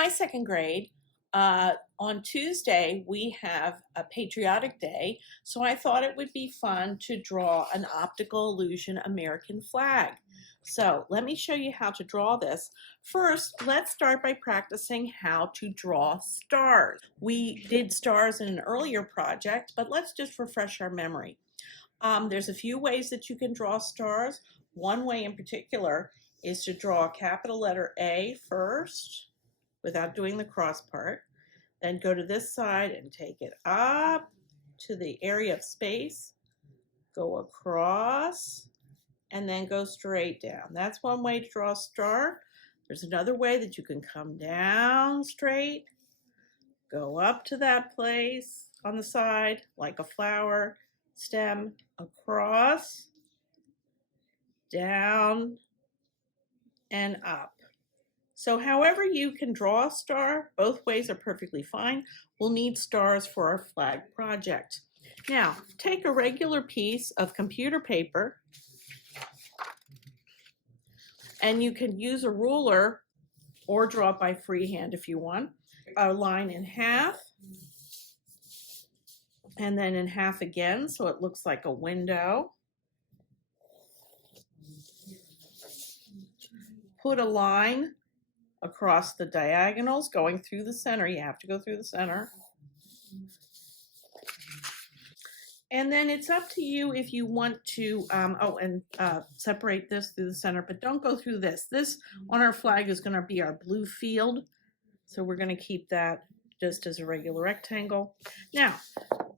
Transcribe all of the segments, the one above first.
Hi, second grade. On Tuesday, we have a patriotic day, so I thought it would be fun to draw an optical illusion American flag. So let me show you how to draw this. First, let's start by practicing how to draw stars. We did stars in an earlier project, but let's just refresh our memory. There's a few ways that you can draw stars. One way in particular is to draw a capital letter A first, without doing the cross part. Then go to this side and take it up to the area of space, go across, and then go straight down. That's one way to draw a star. There's another way that you can come down straight, go up to that place on the side like a flower, stem, across, down, and up. So however you can draw a star, both ways are perfectly fine. We'll need stars for our flag project. Now, take a regular piece of computer paper, and you can use a ruler or draw it by freehand if you want. A line in half, and then in half again, so it looks like a window. Put a line across the diagonals going through the center. You have to go through the center. And then it's up to you if you want to, separate this through the center, but don't go through this. This on our flag is going to be our blue field. So we're going to keep that just as a regular rectangle. Now,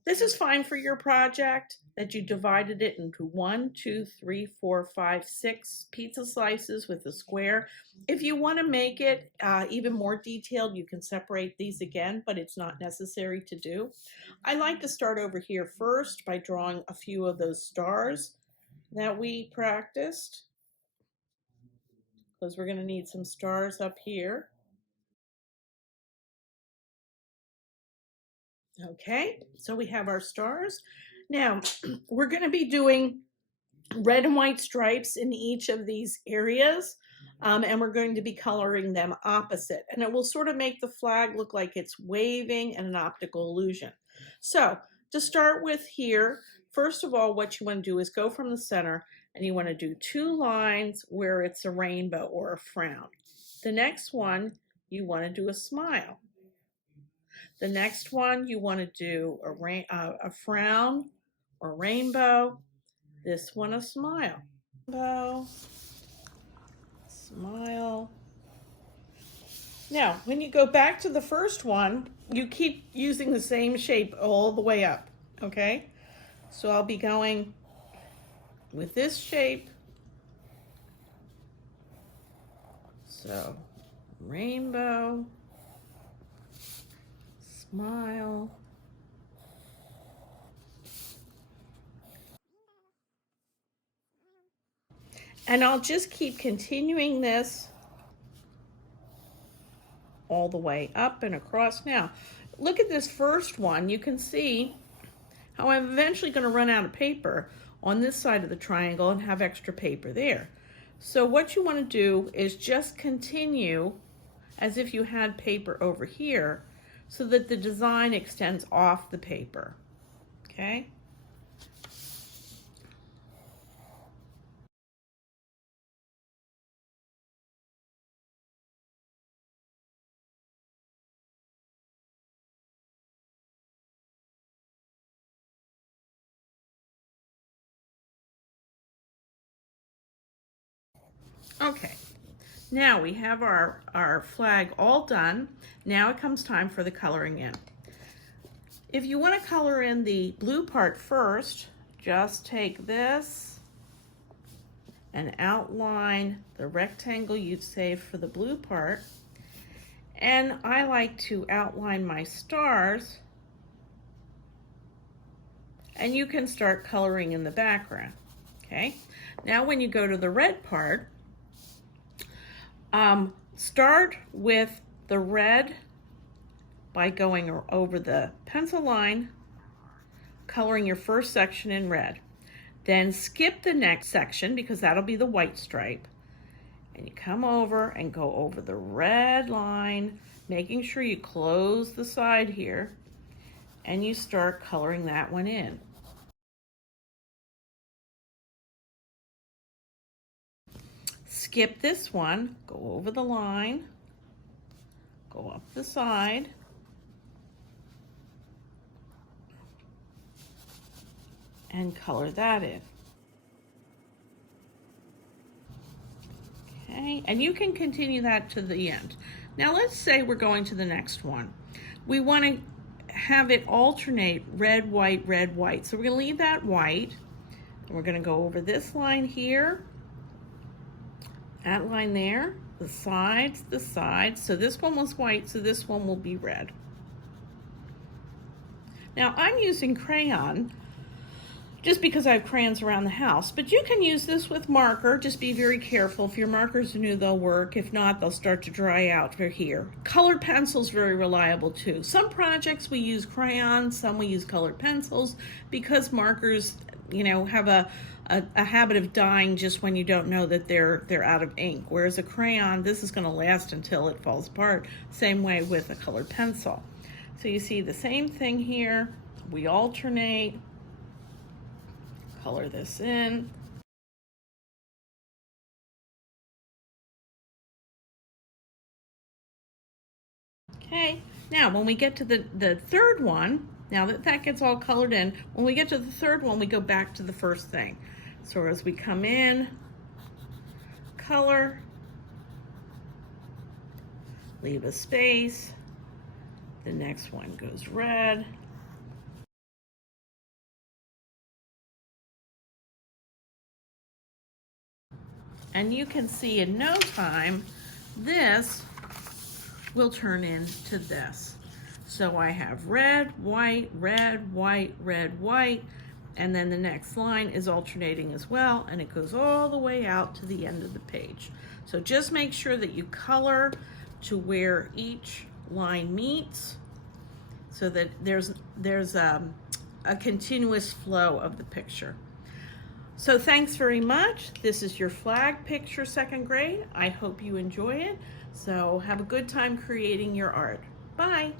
this is fine for your project that you divided it into 1, 2, 3, 4, 5, 6 pizza slices with a square. If you want to make it even more detailed, you can separate these again, but it's not necessary to do. I like to start over here first by drawing a few of those stars that we practiced, because we're going to need some stars up here. Okay, so we have our stars. Now, we're going to be doing red and white stripes in each of these areas, and we're going to be coloring them opposite. And it will sort of make the flag look like it's waving and an optical illusion. So, to start with here, first of all, what you want to do is go from the center, and you want to do 2 lines where it's a rainbow or a frown. The next one, you want to do a smile. The next one, you want to do a frown or rainbow. This one, a smile. Rainbow, smile. Now, when you go back to the first one, you keep using the same shape all the way up, okay? So I'll be going with this shape. So, rainbow, smile. And I'll just keep continuing this all the way up and across. Now, look at this first one. You can see how I'm eventually going to run out of paper on this side of the triangle and have extra paper there. So what you want to do is just continue as if you had paper over here so that the design extends off the paper, okay? Okay, now we have our flag all done. Now it comes time for the coloring in. If you want to color in the blue part first, just take this and outline the rectangle you'd saved for the blue part. And I like to outline my stars, and you can start coloring in the background, okay? Now when you go to the red part, start with the red by going over the pencil line, coloring your first section in red. Then skip the next section because that'll be the white stripe. And you come over and go over the red line, making sure you close the side here and you start coloring that one in. Skip this one, go over the line, go up the side, and color that in. Okay, and you can continue that to the end. Now let's say we're going to the next one. We want to have it alternate red, white, red, white. So we're going to leave that white, and we're going to go over this line here, that line there, the sides, the sides. So this one was white, so this one will be red. Now I'm using crayon just because I have crayons around the house, but you can use this with marker. Just be very careful. If your markers are new, they'll work. If not, they'll start to dry out for here. Colored pencil's very reliable too. Some projects we use crayons, some we use colored pencils, because markers, you know, have a habit of dying just when you don't know that they're out of ink. Whereas a crayon, this is gonna last until it falls apart. Same way with a colored pencil. So you see the same thing here. We alternate. Color this in. Okay, now when we get to the third one, now that that gets all colored in, when we get to the third one, we go back to the first thing. So as we come in, color, leave a space, the next one goes red, and you can see in no time, this will turn into this. So I have red, white, red, white, red, white, and then the next line is alternating as well, and it goes all the way out to the end of the page. So just make sure that you color to where each line meets so that there's a continuous flow of the picture. So thanks very much. This is your flag picture, 2nd grade. I hope you enjoy it. So have a good time creating your art. Bye.